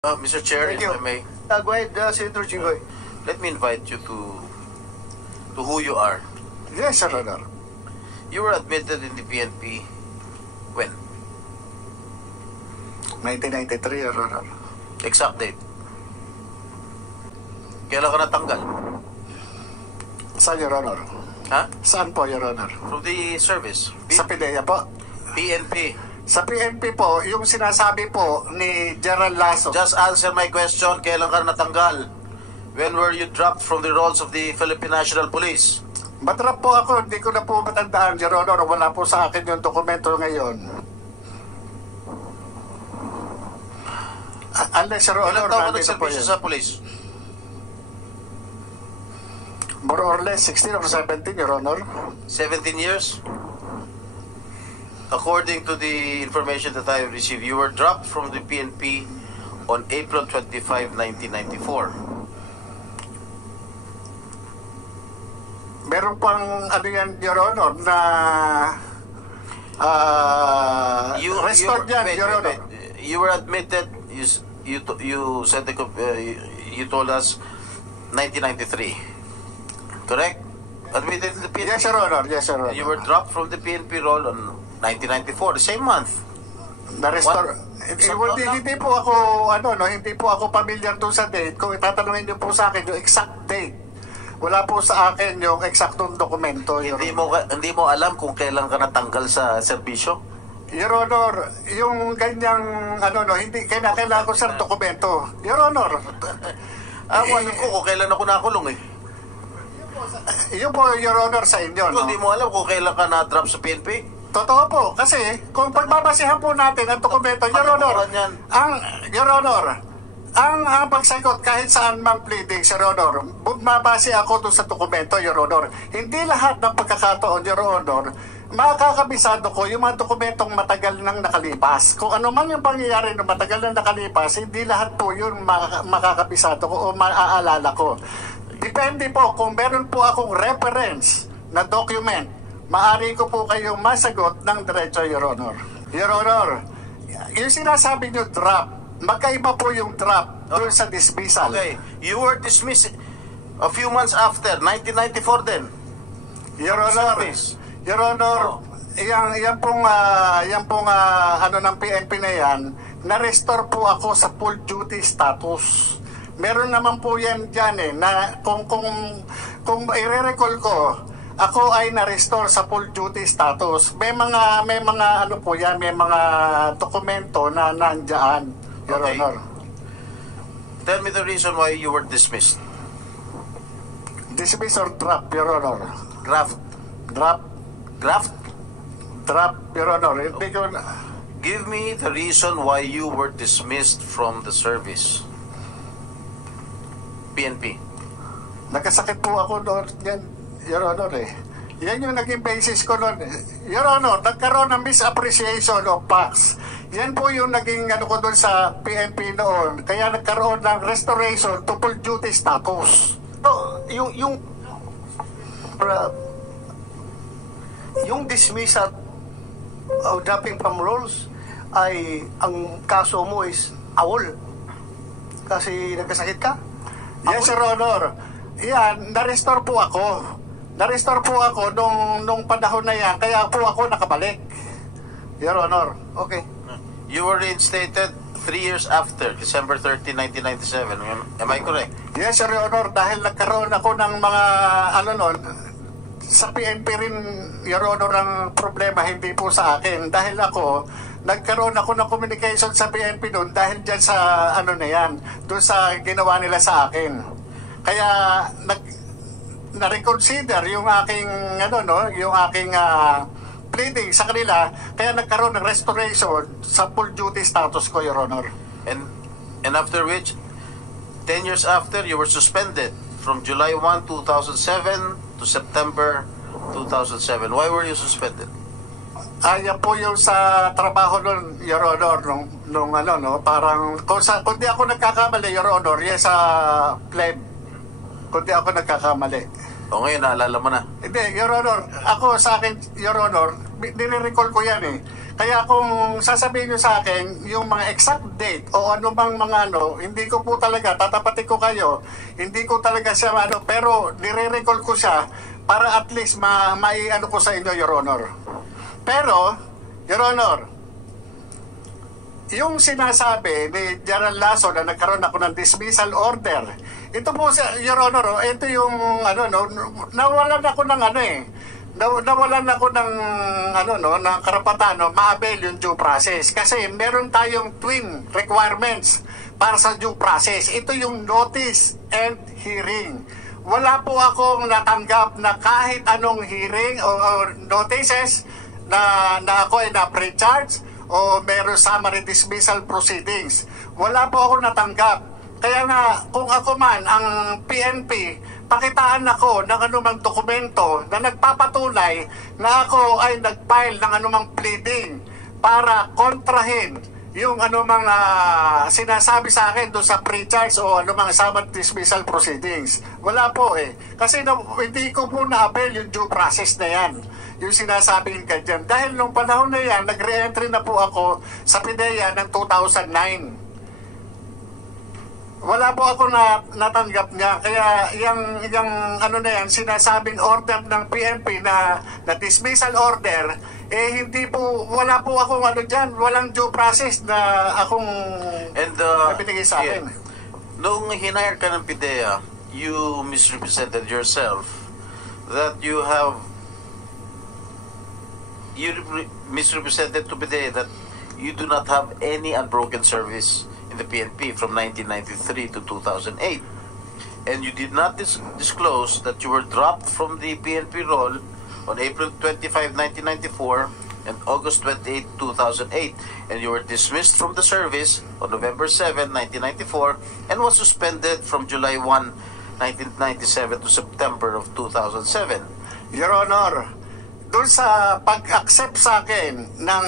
Mr. Chair, Thank if you. I may, Go ahead, Senator Jinggoy. let me invite you to who you are. Yes, Your Honor. You were admitted in the PNP when? 1993, Your Honor. Exact date. Kailan ka natanggal? Saan, Your Honor? Ha? Saan po, Your Honor? From the service. Sa PIDEA po. PNP. Sa PNP po, yung sinasabi po ni Gerald Lasso. Just answer my question. Kailan ka natanggal? When were you dropped from the rolls of the Philippine National Police? Matrap po ako, hindi ko na po matandaan, Your Honor. Wala po sa akin yung dokumento ngayon. Unless, Your Ilan Honor, taon ka nandito po nagservisyo yun. sa police? More or less 16 or 17, Your Honor. 17 years? According to the information that I have received, you were dropped from the PNP on April 25, 1994. Meron pang ano yan, Your Honor, na restored yan, Your Honor. You were admitted, you said you told us 1993. Correct? Admitted to the PNP. Yes, Your Honor. Yes, Your Honor. You were dropped from the PNP role on 1994, the same month. Na-restore. What? Hindi po ako, hindi po ako familiar doon sa date. Kung itatanungin niyo po sa akin yung exact date, wala po sa akin yung eksaktong dokumento. Hindi mo alam kung kailan ka natanggal sa serbisyo? Your Honor, yung ganyang, hindi, kailangan ko sa dokumento. Your Honor. Alam ko kung kailan ako nakulong eh. Yun po, Your Honor, sa inyo, no? Hindi mo alam kung kailan ka na-drop sa PNP? Totoo po, kasi kung pagbabasihan po natin ang dokumento, Your Honor, ang pagsagot kahit saan mang pleading, Your Honor, mabase ako doon sa dokumento, Your Honor. Hindi lahat ng pagkakataon, Your Honor, makakabisado ko yung mga dokumentong matagal nang nakalipas. Kung ano man yung pangyayari ng matagal nang nakalipas, hindi lahat po yun makakabisado ko o maaalala ko. Depende po kung meron po akong reference na document, maaari ko po kayong masagot ng diretso, Your Honor. Your Honor, yung sinasabi nyo drop, magkaiba po yung drop doon sa dismissal. Okay, you were dismissed a few months after, 1994 din. Your Honor, Service. Your Honor, yan pong ng PNP na yan, na-restore po ako sa full duty status. Meron naman po yan dyan na kung i-recall ko, ako ay na-restore sa full duty status. May mga po yan, may mga dokumento na nandiyan, Your Okay. Honor. Tell me the reason why you were dismissed. Dismiss or drop, Your Honor? Graft. Drop, Your Honor. Hindi ko na... Give me the reason why you were dismissed from the service. PNP. Nagkasakit po ako doon yan, Your Honor Yan yung naging basis ko noon. Your Honor, nagkaroon ng misappreciation of facts. Yan po yung naging ko doon sa PNP noon. Kaya nagkaroon ng restoration to full duty status. No, yung dismissal of dropping from roles ay ang kaso mo is awol. Kasi nagkasakit ka? Yes, Your Honor. Yan, na-restore po ako. Na-restore po ako nung panahon na yan. Kaya po ako nakabalik. Your Honor. Okay. You were reinstated 3 years after, December 13, 1997. Am I correct? Yes, Your Honor. Dahil nagkaroon ako ng mga, sa PNP rin, Your Honor, ang problema hindi po sa akin. Dahil nagkaroon ako ng communication sa PNP doon dahil dyan sa, doon sa ginawa nila sa akin. Kaya, na-reconsider yung aking, pleading sa kanila, kaya nagkaroon ng restoration sa full duty status ko, Your Honor. And after which, 10 years after, you were suspended from July 1, 2007 to September 2007. Why were you suspended? Yan po yung sa trabaho nun, Your Honor, parang, kung di ako nagkakamali, Your Honor, yes, sa pleb, kung di ako nagkakamali. O ngayon, naalala mo na. Hindi, Your Honor, ako sa akin, Your Honor, nire-recall ko yan Kaya kung sasabihin nyo sa akin yung mga exact date o ano bang mga ano, hindi ko po talaga, tatapatin ko kayo, hindi ko talaga siya ano, pero nire-recall ko siya para at least mai-ano ko sa inyo, Your Honor. Pero, Your Honor, yung sinasabi ni General Lasso na nagkaroon ako ng dismissal order, ito po, Your Honor, ito yung ano, no, nawalan ako ng ano nawalan ako ng ng karapatan ma-avail yung due process kasi meron tayong twin requirements para sa due process. Ito yung notice and hearing. Wala po akong natanggap na kahit anong hearing o notices na ako ay na-pre-charge o meron summary dismissal proceedings. Wala po ako natanggap. Kaya nga, kung ako man ang PNP, pakitaan ako ng anumang dokumento na nagpapatunay na ako ay nag-file ng anumang pleading para kontrahin yung anumang sinasabi sa akin doon sa pre-charge o anumang summary dismissal proceedings. Wala po Kasi hindi ko po na-avail yung due process na yan. Yung sinasabing ganyan. Dahil nung panahon na yan, nag-re-entry na po ako sa PIDEA ng 2009. Wala po ako natanggap niya. Kaya yung ano na yan, sinasabing order ng PNP na dismissal order, hindi po, wala po akong ano dyan, walang due process na akong nabinigay sa akin. Noong hinire ka ng PIDEA, you misrepresented yourself that you misrepresented to PIDEA that you do not have any unbroken service in the PNP from 1993 to 2008. And you did not disclose that you were dropped from the PNP role on April 25, 1994 and August 28, 2008. And you were dismissed from the service on November 7, 1994 and was suspended from July 1, 1997 to September of 2007. Your Honor, doon sa pag-accept sa akin ng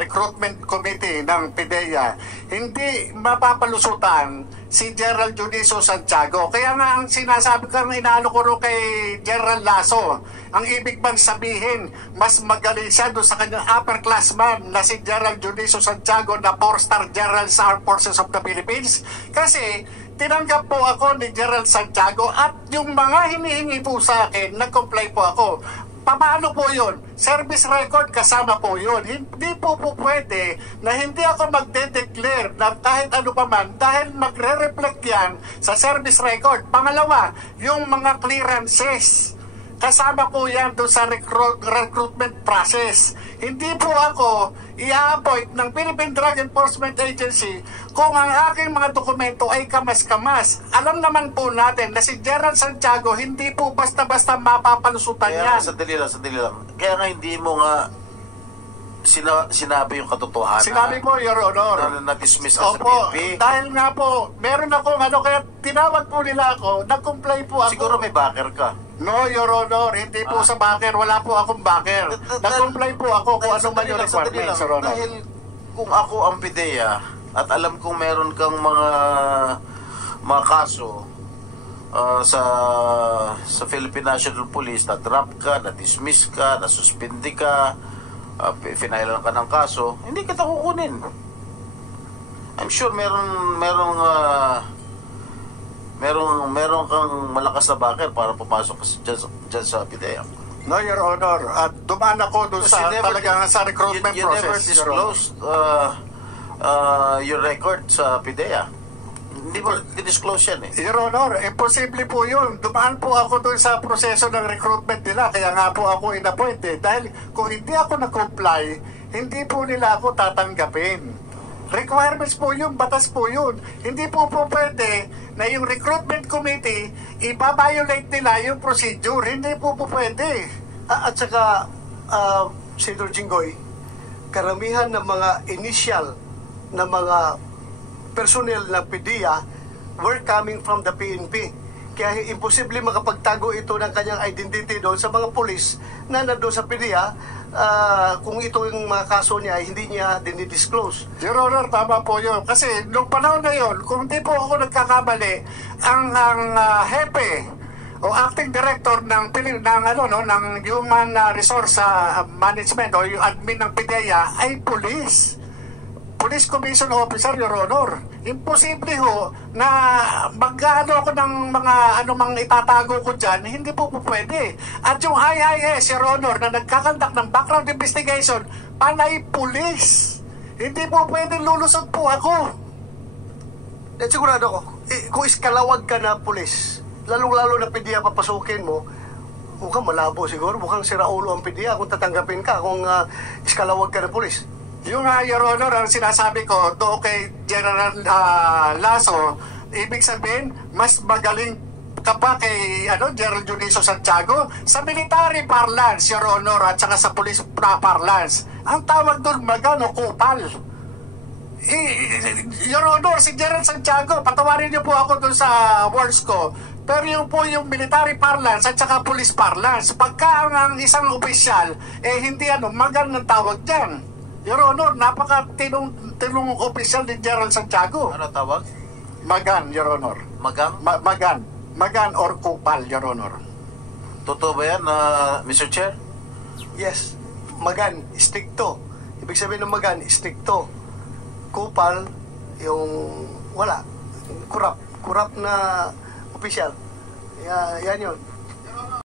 recruitment committee ng PIDEA, hindi mapapalusutan si General Juniso Santiago. Kaya nga ang sinasabi ko, inaano ko rin kay General Lasso, ang ibig bang sabihin, mas magaling siya doon sa kanyang upperclassman na si General Juniso Santiago na 4-star General sa Armed Forces of the Philippines? Kasi tinanggap po ako ni General Santiago at yung mga hinihingi po sa akin, nag-comply po ako. Paano po yun? Service record kasama po yun. Hindi po pwede na hindi ako magde-declare ng kahit ano pa man dahil magre-reflect yan sa service record. Pangalawa, yung mga clearances. Kasama po yan doon sa recruitment process. Hindi po ako i-appoint ng Philippine Drug Enforcement Agency kung ang aking mga dokumento ay kamas-kamas. Alam naman po natin na si General Santiago hindi po basta-basta mapapalusutan yan. Sandali lang. Kaya nga hindi mo nga sinabi yung katotohanan. Sinabi po, Your Honor. Na-dismiss ka sa Opo, PNP. dahil nga po, meron akong kaya tinawag po nila ako, nag-comply po ako. Siguro may backer ka. No, Your Honor, hindi po sa backer, wala po akong backer. Nag-comply po ako kung ano man yung requirements, Your Honor. Dahil kung ako ang PIDEA at alam kong meron kang mga kaso sa Philippine National Police, na-drop ka, na-dismiss ka, na-suspindi ka, finailan ka ng kaso, hindi kita kukunin. I'm sure meron kang malakas na backer para pumasok dyan sa PIDEA. No, Your Honor. At dumaan ako doon sa recruitment you process. You never disclosed your record sa PIDEA. Hindi mo disclose yan Your Honor, imposible po yun. Dumaan po ako doon sa proseso ng recruitment nila. Kaya nga po ako in-appointed. Dahil kung hindi ako nag-comply, hindi po nila ako tatanggapin. Requirements po yun, batas po yun. Hindi po pwede na yung recruitment committee iba-violate nila yung procedure. Hindi po pwede. At saka, Senator Jinggoy, karamihan ng mga initial na mga personnel ng PIDEA were coming from the PNP. Kaya imposible makapagtago ito ng kanyang identity doon sa mga polis na nandoon sa PIDEA kung ito yung mga kaso niya ay hindi niya dinidisclose. Your Honor, tama po yun. Kasi nung panahon na yun, kung hindi po ako nagkakamali, ang hepe o acting director ng ng Human Resource Management o yung admin ng PIDEA ay police commission officer, Your Honor. Imposible ho na mag-ano ako ng mga mang itatago ko dyan, hindi po pwede. At yung IIS, Your Honor, na nagkakandak ng background investigation, panay police. Hindi po pwede lulusot po ako. At sigurado ko, kung iskalawag ka na pulis, lalong-lalo na PIDEA papasukin mo, mukhang malabo siguro, mukhang siraulo ang PIDEA kung tatanggapin ka, kung iskalawag ka na pulis. Yung Your Honor, ang sinasabi ko doon kay General Lasso, ibig sabihin, mas magaling ka pa kay General Juniso Santiago sa military parlance, Your Honor, at saka sa police parlance. Ang tawag doon, magano, kupal. Your Honor, si General Santiago, patawarin niyo po ako doon sa words ko, pero yung po yung military parlance at saka police parlance, pagka ang isang opisyal, hindi magan ng tawag dyan. Your Honor, napaka-tinong opisyal ni General Santiago. Ano tawag? Magan, Your Honor. Magang? Magan. Magan or kupal, Your Honor. Totoo ba yan, Mr. Chair? Yes, magan, stricto. Ibig sabihin ng magan, stricto. Kupal, yung wala. Kurap na opisyal. Yan yun.